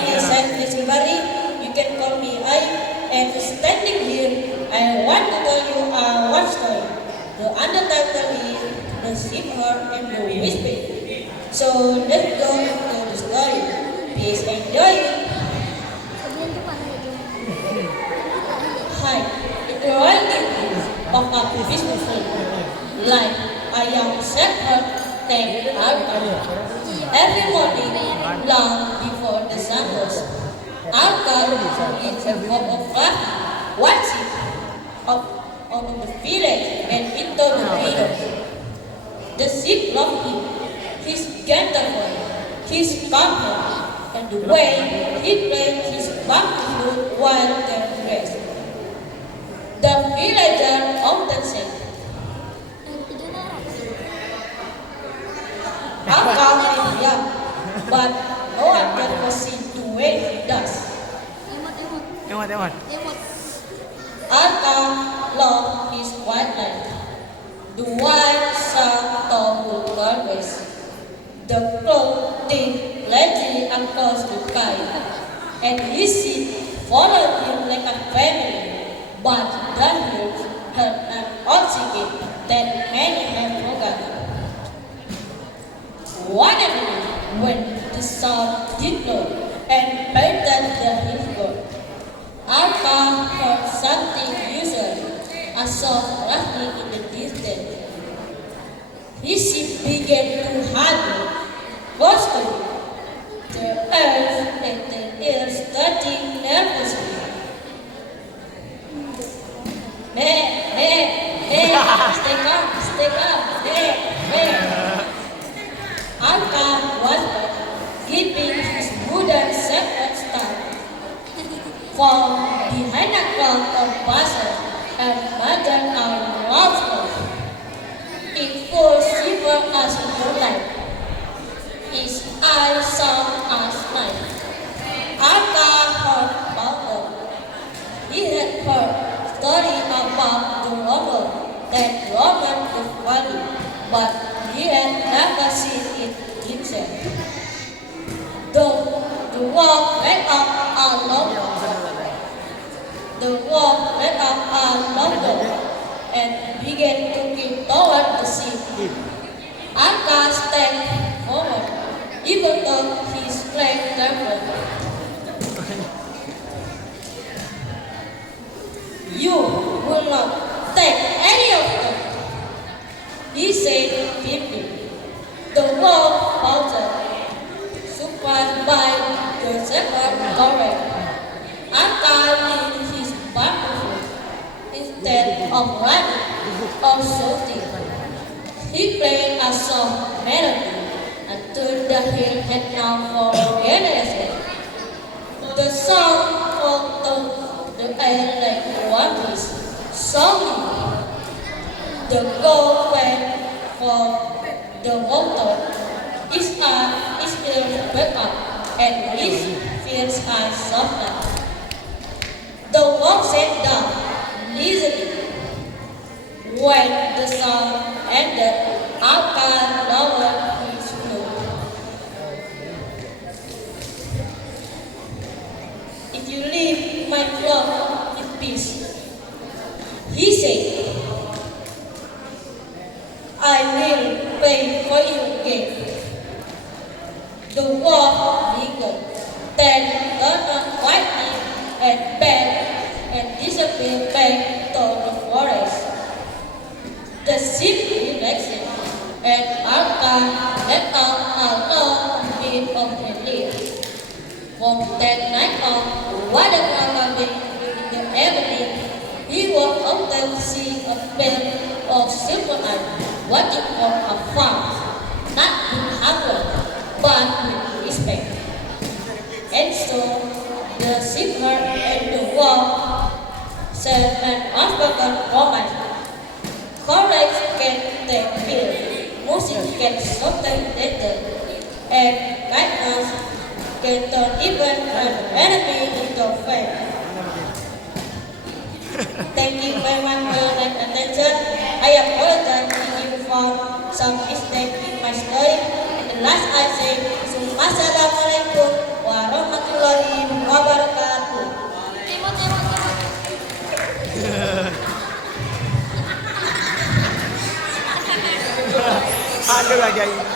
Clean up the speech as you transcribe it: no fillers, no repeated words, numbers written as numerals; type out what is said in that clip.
name is Sandy Silvari. You can call me I. And standing here, I want to tell you one story. The undertitle is The Shepherd and the Whisper. So let's go to the story. Please enjoy it. Hi, the world is of a peaceful like a young shepherd named Arthur. Every morning, long before the sun goes, Arthur is a walk of life, watching out of the village and into the meadow. The sheep love him, his gentle voice, his comfort, and the way he plays his bamboo flute while they rest. The villager often said, Arthur is young, but no one can foresee the way he does. Emot. Arthur loved his white light, the white sun tall always, the clothing lazily across the sky, and his sheep followed him like a family, but the hills had an odd secret that many have forgotten. One evening, when the sun did low and painted the hillside, Arthur heard something unusual, a soft rustling in the distance. His sheep began to huddle close to him, their ears and their ears touching nervously. Hey, stay calm, hey. Arthur was keeping his wooden shepherd staff. From behind a crowd of buzzers and modern lobsters, in full silver as moonlight, his eyes shone as night. Arthur heard about them. He had heard stories about the Roman that roamed the valley, but he had never seen it himself. Though the walk led up a longer and began to creep toward the sea. Arthur stepped forward, even though his leg trembled. You will not take any of them, he said firmly. The wolf faltered, surprised by the shepherd's courage. Arthur leaned his bamboo instead of running or shouting. He played a soft melody until the hill had known for generations. The song floated the air like one piece, softly. The gold went for the water. His ears perked up, and his fierce eyes softened. The wolf sat down, listening. When the song ended, Arthur lowered his flute. If you leave my flock in peace, he said, I will pay for you again. The wolf lingered, then turned on quietly and back and disappeared back toward the forest. The sheep relaxed, and Arthur let out a long bit of relief. From that night on, whatever in the evening, he would often see a pair of silver eyes watching from afar, not with hunger, but with respect. And so, the shepherd and the wolf shared an unspoken romance. Courage can take field, music can soften danger, and kindness can turn even an enemy into a friend. Thank you very much for your kind attention. I apologize to you for some mistake in my story. And the last I say, Assalamualaikum warahmatullahi Ikaw, Ajay.